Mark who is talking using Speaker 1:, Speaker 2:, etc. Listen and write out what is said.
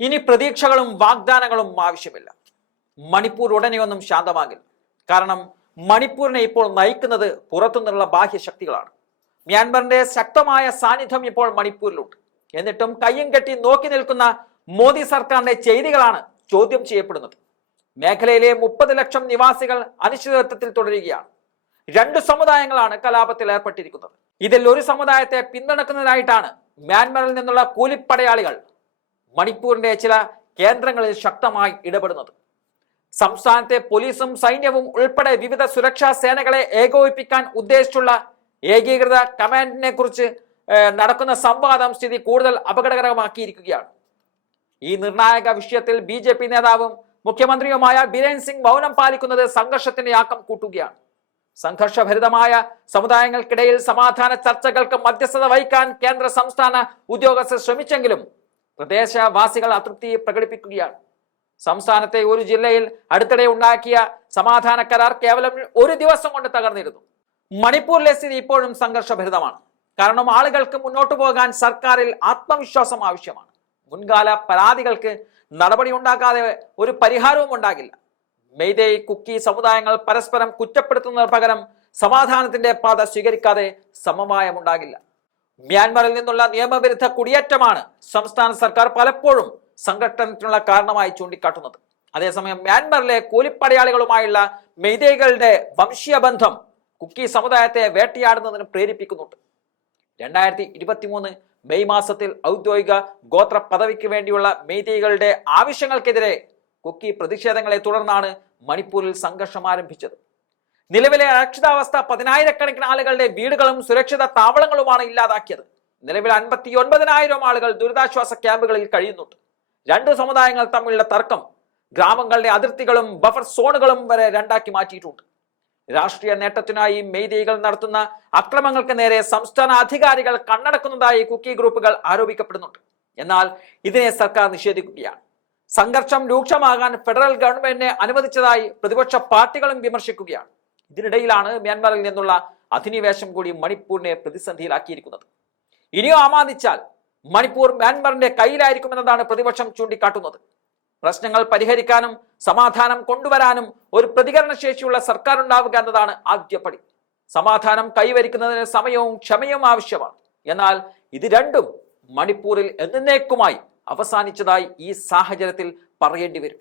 Speaker 1: ഇനി പ്രതീക്ഷകളും വാഗ്ദാനങ്ങളും ആവശ്യമില്ല. മണിപ്പൂർ ഉടനെയൊന്നും ശാന്തമാകില്ല. കാരണം മണിപ്പൂരിനെ ഇപ്പോൾ നയിക്കുന്നത് പുറത്തുനിന്നുള്ള ബാഹ്യശക്തികളാണ്. മ്യാൻമറിന്റെ ശക്തമായ സാന്നിധ്യം ഇപ്പോൾ മണിപ്പൂരിലുണ്ട്. എന്നിട്ടും കയ്യും കെട്ടി നോക്കി നിൽക്കുന്ന മോദി സർക്കാരിന്റെ ചെയ്തികളാണ് ചോദ്യം ചെയ്യപ്പെടുന്നത്. മേഖലയിലെ മുപ്പത് ലക്ഷം നിവാസികൾ അനിശ്ചിതത്വത്തിൽ തുടരുകയാണ്. രണ്ട് സമുദായങ്ങളാണ് കലാപത്തിൽ ഏർപ്പെട്ടിരിക്കുന്നത്. ഇതിൽ ഒരു സമുദായത്തെ പിന്തുണക്കുന്നതിനായിട്ടാണ് മ്യാൻമറിൽ നിന്നുള്ള കൂലിപ്പടയാളികൾ മണിപ്പൂരിന്റെ ചില കേന്ദ്രങ്ങളിൽ ശക്തമായി ഇടപെടുന്നത്. സംസ്ഥാനത്തെ പോലീസും സൈന്യവും ഉൾപ്പെടെ വിവിധ സുരക്ഷാ സേനകളെ ഏകോപിപ്പിക്കാൻ ഉദ്ദേശിച്ചുള്ള ഏകീകൃത കമാൻഡിനെ കുറിച്ച് നടക്കുന്ന സംവാദം സ്ഥിതി കൂടുതൽ അപകടകരമാക്കിയിരിക്കുകയാണ്. ഈ നിർണായക വിഷയത്തിൽ ബി ജെ പി നേതാവും മുഖ്യമന്ത്രിയുമായ ബിരേൻ സിംഗ് മൗനം പാലിക്കുന്നത് സംഘർഷത്തിന്റെ ആക്കം കൂട്ടുകയാണ്. സംഘർഷഭരിതമായ സമുദായങ്ങൾക്കിടയിൽ സമാധാന ചർച്ചകൾക്ക് മധ്യസ്ഥത വഹിക്കാൻ കേന്ദ്ര സംസ്ഥാന ഉദ്യോഗസ്ഥർ ശ്രമിച്ചെങ്കിലും പ്രദേശവാസികൾ അതൃപ്തി പ്രകടിപ്പിക്കുകയാണ്. സംസ്ഥാനത്തെ ഒരു ജില്ലയിൽ അടുത്തിടെ ഉണ്ടാക്കിയ സമാധാന കരാർ കേവലം ഒരു ദിവസം കൊണ്ട് തകർന്നിരുന്നു. മണിപ്പൂരിലെ സ്ഥിതി ഇപ്പോഴും സംഘർഷഭരിതമാണ്. കാരണം ആളുകൾക്ക് മുന്നോട്ടു പോകാൻ സർക്കാരിൽ ആത്മവിശ്വാസം ആവശ്യമാണ്. മുൻകാല പരാതികൾക്ക് നടപടി ഉണ്ടാക്കാതെ ഒരു പരിഹാരവും ഉണ്ടാകില്ല. മെയ്തേ കുക്കി സമുദായങ്ങൾ പരസ്പരം കുറ്റപ്പെടുത്തുന്നതിന് പകരം സമാധാനത്തിന്റെ പാത സ്വീകരിക്കാതെ സമവായം ഉണ്ടാകില്ല. മ്യാൻമറിൽ നിന്നുള്ള നിയമവിരുദ്ധ കുടിയേറ്റമാണ് സംസ്ഥാന സർക്കാർ പലപ്പോഴും സംഘട്ടനത്തിനുള്ള കാരണമായി ചൂണ്ടിക്കാട്ടുന്നത്. അതേസമയം മ്യാൻമറിലെ കൂലിപ്പടയാളികളുമായുള്ള മെയ്തേകളുടെ വംശീയ ബന്ധം കുക്കി സമുദായത്തെ വേട്ടയാടുന്നതിന് പ്രേരിപ്പിക്കുന്നുണ്ട്. രണ്ടായിരത്തി ഇരുപത്തിമൂന്ന് മെയ് മാസത്തിൽ ഔദ്യോഗിക ഗോത്ര പദവിക്ക് വേണ്ടിയുള്ള മെയ്തേകളുടെ ആവശ്യങ്ങൾക്കെതിരെ കുക്കി പ്രതിഷേധങ്ങളെ തുടർന്നാണ് മണിപ്പൂരിൽ സംഘർഷം ആരംഭിച്ചത്. നിലവിലെ അരക്ഷിതാവസ്ഥ പതിനായിരക്കണക്കിന് ആളുകളുടെ വീടുകളും സുരക്ഷിത താവളങ്ങളുമാണ് ഇല്ലാതാക്കിയത്. നിലവിൽ അൻപത്തി ഒൻപതിനായിരം ആളുകൾ ദുരിതാശ്വാസ ക്യാമ്പുകളിൽ കഴിയുന്നുണ്ട്. രണ്ട് സമുദായങ്ങൾ തമ്മിലുള്ള തർക്കം ഗ്രാമങ്ങളുടെ അതിർത്തികളും ബഫർ സോണുകളും വരെ രണ്ടാക്കി മാറ്റിയിട്ടുണ്ട്. രാഷ്ട്രീയ നേട്ടത്തിനായി മെയ്തികൾ നടത്തുന്ന അക്രമങ്ങൾക്ക് നേരെ സംസ്ഥാന അധികാരികൾ കണ്ണടക്കുന്നതായി കുക്കി ഗ്രൂപ്പുകൾ ആരോപിക്കപ്പെടുന്നുണ്ട്. എന്നാൽ ഇതിനെ സർക്കാർ നിഷേധിക്കുകയാണ്. സംഘർഷം രൂക്ഷമാകാൻ ഫെഡറൽ ഗവൺമെന്റിനെ അനുവദിച്ചതായി പ്രതിപക്ഷ പാർട്ടികളും വിമർശിക്കുകയാണ്. ഇതിനിടയിലാണ് മ്യാൻമറിൽ നിന്നുള്ള അധിനിവേശം കൂടി മണിപ്പൂരിനെ പ്രതിസന്ധിയിലാക്കിയിരിക്കുന്നത്. ഇനിയോ ആമാദിച്ചാൽ മണിപ്പൂർ മ്യാൻമറിന്റെ കയ്യിലായിരിക്കുമെന്നതാണ് പ്രതിപക്ഷം ചൂണ്ടിക്കാട്ടുന്നത്. പ്രശ്നങ്ങൾ പരിഹരിക്കാനും സമാധാനം കൊണ്ടുവരാനും ഒരു പ്രതികരണ ശേഷിയുള്ള സർക്കാർ ഉണ്ടാവുക എന്നതാണ് ആദ്യപടി സമാധാനം കൈവരിക്കുന്നതിന് സമയവും ക്ഷമയും ആവശ്യമാണ്. എന്നാൽ ഇത് രണ്ടും മണിപ്പൂരിൽ എന്നേക്കുമായി അവസാനിച്ചതായി ഈ സാഹചര്യത്തിൽ പറയേണ്ടി വരും.